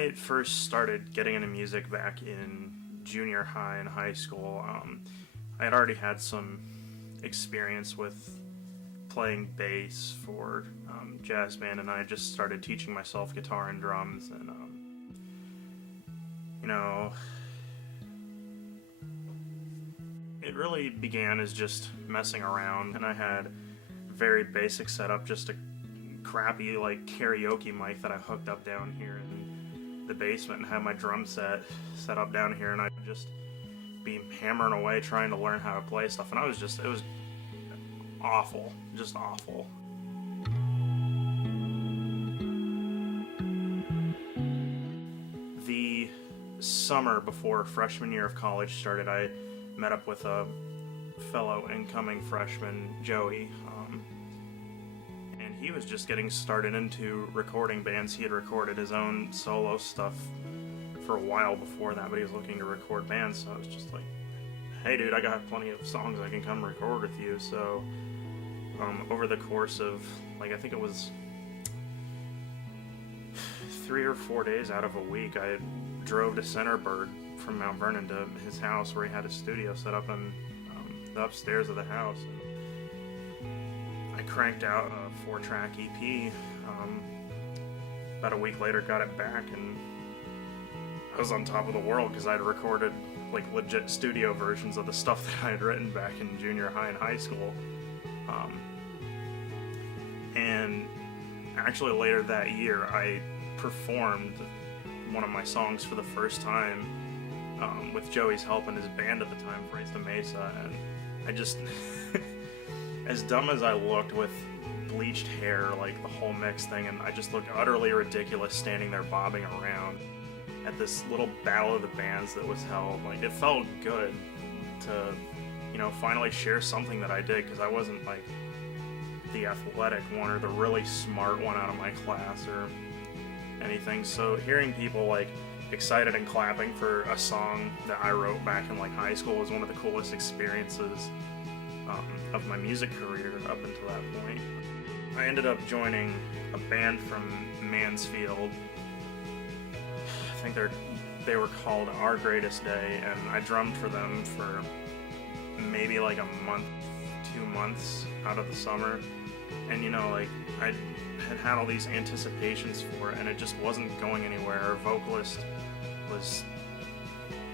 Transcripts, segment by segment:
I first started getting into music back in junior high and high school, I had already had some experience with playing bass for jazz band, and I just started teaching myself guitar and drums. And you know, it really began as just messing around, and I had very basic setup, just a crappy like karaoke mic that I hooked up down here in the basement, and had my drum set up down here, and I'd just be hammering away trying to learn how to play stuff, and it was awful, just awful. The summer before freshman year of college started, I met up with a fellow incoming freshman, Joey, and he was just getting started into recording bands. He had recorded his own solo stuff for a while before that, but he was looking to record bands, so I was just like, hey dude, I got plenty of songs I can come record with you. So over the course of, like, I think it was 3 or 4 days out of a week, I drove to Centerburg from Mount Vernon to his house where he had a studio set up in the upstairs of the house. And I cranked out a 4-track EP. About a week later, got it back, and I was on top of the world because I'd recorded like legit studio versions of the stuff that I had written back in junior high and high school. And actually later that year, I performed one of my songs for the first time with Joey's help and his band at the time, Raise the Mesa, and I just, as dumb as I looked with bleached hair, like the whole mix thing, and I just looked utterly ridiculous standing there bobbing around at this little battle of the bands that was held. Like, it felt good to, finally share something that I did, because I wasn't like the athletic one or the really smart one out of my class or anything. So hearing people like excited and clapping for a song that I wrote back in like high school was one of the coolest experiences of my music career up until that point. I ended up joining a band from Mansfield. I think they were called Our Greatest Day, and I drummed for them for maybe like a month, 2 months out of the summer. And I had all these anticipations for it, and it just wasn't going anywhere. Our vocalist was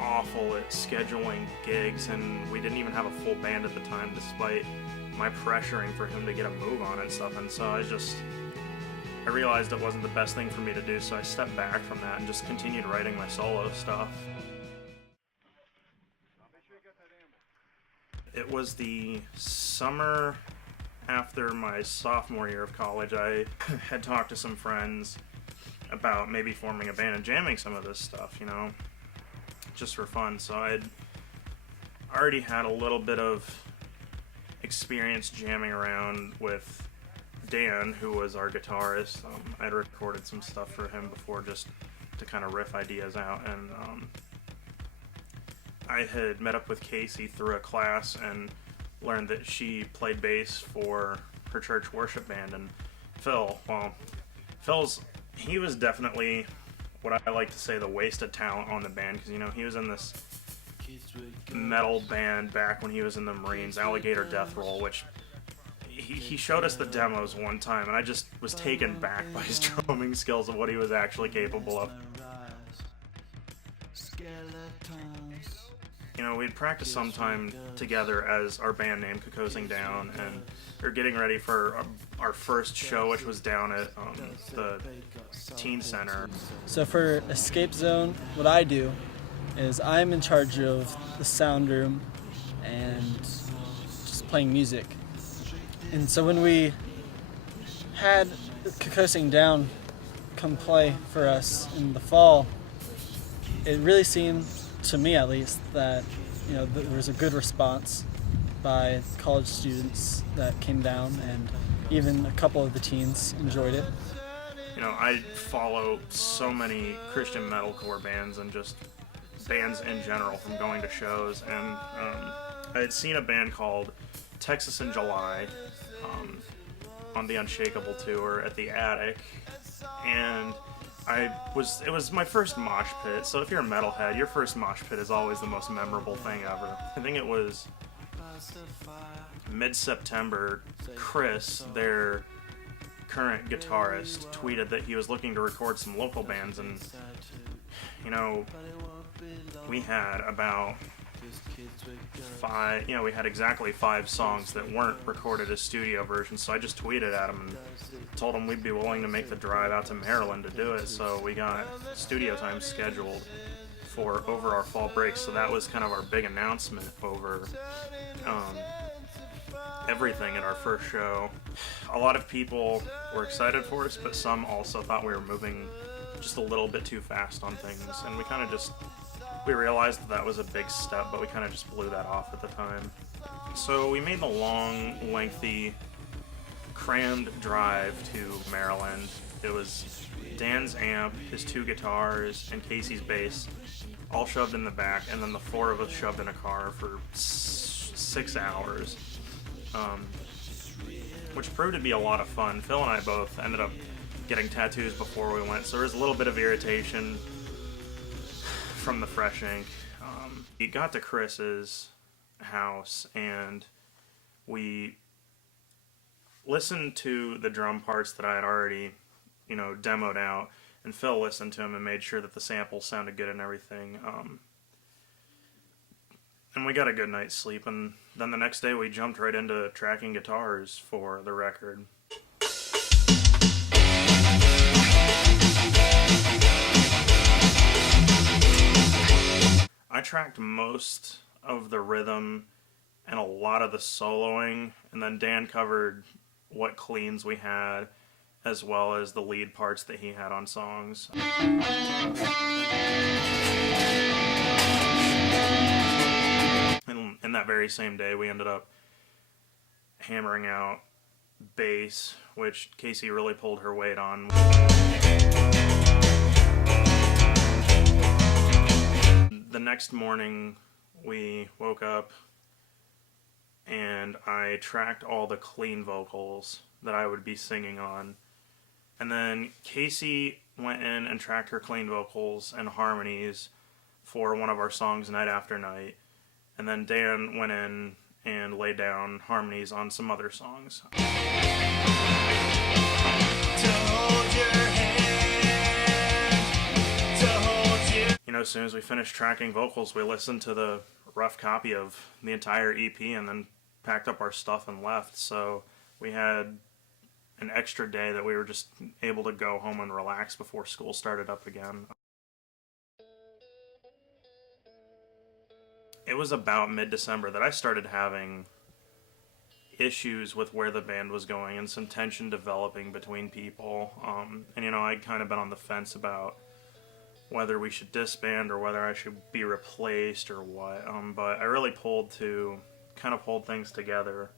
awful at scheduling gigs, and we didn't even have a full band at the time, despite my pressuring for him to get a move on and stuff. And so I realized it wasn't the best thing for me to do, so I stepped back from that and just continued writing my solo stuff. It was the summer after my sophomore year of college. I had talked to some friends about maybe forming a band and jamming some of this stuff, just for fun. So I'd already had a little bit of experience jamming around with Dan, who was our guitarist. I'd recorded some stuff for him before just to kind of riff ideas out, and I had met up with Casey through a class and learned that she played bass for her church worship band. And he was definitely what I like to say the wasted talent on the band, because he was in this metal band back when he was in the Marines, Alligator Death Roll, which he showed us the demos one time, and I just was taken back by his drumming skills of what he was actually capable of. We'd practice sometime together as our band name, Cocosing Down, and we were getting ready for our first show, which was down at the Teen Center. So for Escape Zone, what I do is I'm in charge of the sound room and just playing music. And so when we had Cocosing Down come play for us in the fall, it really seemed, to me at least, that there was a good response by college students that came down, and even a couple of the teens enjoyed it. I follow so many Christian metalcore bands and just bands in general from going to shows, and I had seen a band called Texas in July on the Unshakable tour at the Attic, and it was my first mosh pit, so if you're a metalhead, your first mosh pit is always the most memorable thing ever. I think it was mid-September. Chris, their current guitarist, tweeted that he was looking to record some local bands, and we had about we had exactly 5 songs that weren't recorded as studio versions, so I just tweeted at him and told him we'd be willing to make the drive out to Maryland to do it, so we got studio time scheduled for over our fall break, so that was kind of our big announcement over everything at our first show. A lot of people were excited for us, but some also thought we were moving just a little bit too fast on things, and we realized that was a big step, but we kind of just blew that off at the time. So we made the long, lengthy, crammed drive to Maryland. It was Dan's amp, his 2 guitars, and Casey's bass, all shoved in the back, and then the 4 of us shoved in a car for 6 hours, which proved to be a lot of fun. Phil and I both ended up getting tattoos before we went, so there was a little bit of irritation from the fresh ink. We got to Chris's house and we listened to the drum parts that I had already, demoed out, and Phil listened to them and made sure that the samples sounded good and everything. And we got a good night's sleep, and then the next day we jumped right into tracking guitars for the record. I tracked most of the rhythm and a lot of the soloing, and then Dan covered what cleans we had as well as the lead parts that he had on songs. And that very same day we ended up hammering out bass, which Casey really pulled her weight on. The next morning, we woke up and I tracked all the clean vocals that I would be singing on. And then Casey went in and tracked her clean vocals and harmonies for one of our songs, Night After Night. And then Dan went in and laid down harmonies on some other songs. As soon as we finished tracking vocals, we listened to the rough copy of the entire EP and then packed up our stuff and left. So we had an extra day that we were just able to go home and relax before school started up again. It was about mid-December that I started having issues with where the band was going and some tension developing between people. I'd kind of been on the fence about whether we should disband or whether I should be replaced or what, but I really pulled to kind of hold things together.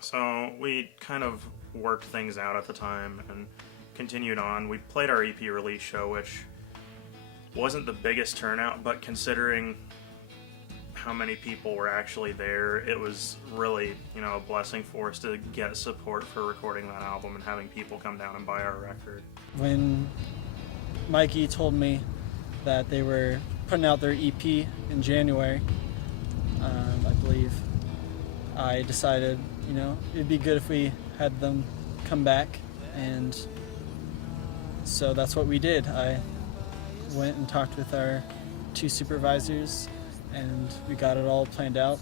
So we kind of worked things out at the time and continued on. We played our EP release show, which wasn't the biggest turnout, but considering how many people were actually there, it was really, a blessing for us to get support for recording that album and having people come down and buy our record. When Mikey told me that they were putting out their EP in January, I believe, I decided, it'd be good if we had them come back, and so that's what we did. I went and talked with our 2 supervisors, and we got it all planned out.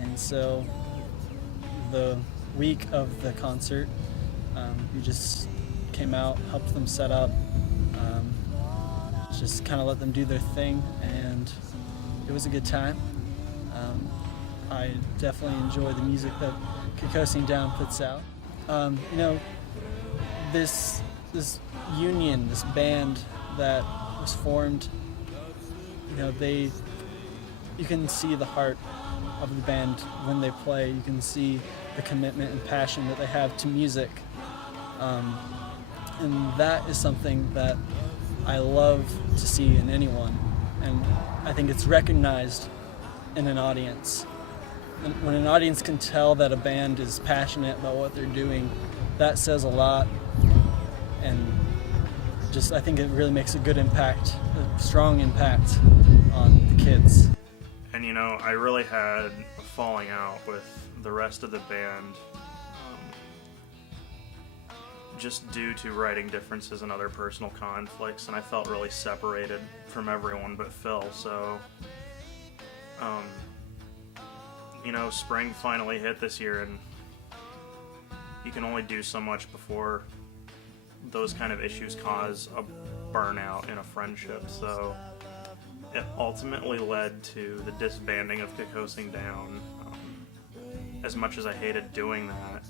And so the week of the concert, we just came out, helped them set up, just kind of let them do their thing, and it was a good time. I definitely enjoy the music that Kikosing Down puts out. This union, this band that was formed, you can see the heart of the band when they play. You can see the commitment and passion that they have to music. And that is something that I love to see in anyone. And I think it's recognized in an audience. And when an audience can tell that a band is passionate about what they're doing, that says a lot. and just I think it really makes a good impact, a strong impact on the kids. And I really had a falling out with the rest of the band, just due to writing differences and other personal conflicts, and I felt really separated from everyone but Phil. So, spring finally hit this year, and you can only do so much before those kind of issues cause a burnout in a friendship. So it ultimately led to the disbanding of Kikosing Down. As much as I hated doing that,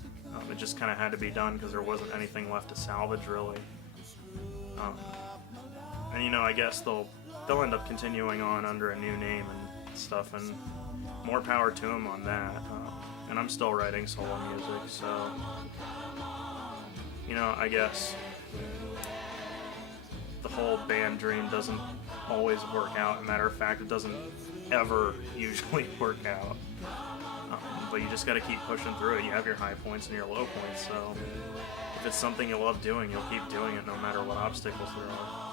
it just kind of had to be done because there wasn't anything left to salvage, really. And I guess they'll end up continuing on under a new name and stuff, and more power to them on that. And I'm still writing solo music, so I guess the whole band dream doesn't always work out. As a matter of fact, it doesn't ever usually work out. But you just got to keep pushing through it. You have your high points and your low points, so if it's something you love doing, you'll keep doing it no matter what obstacles there are.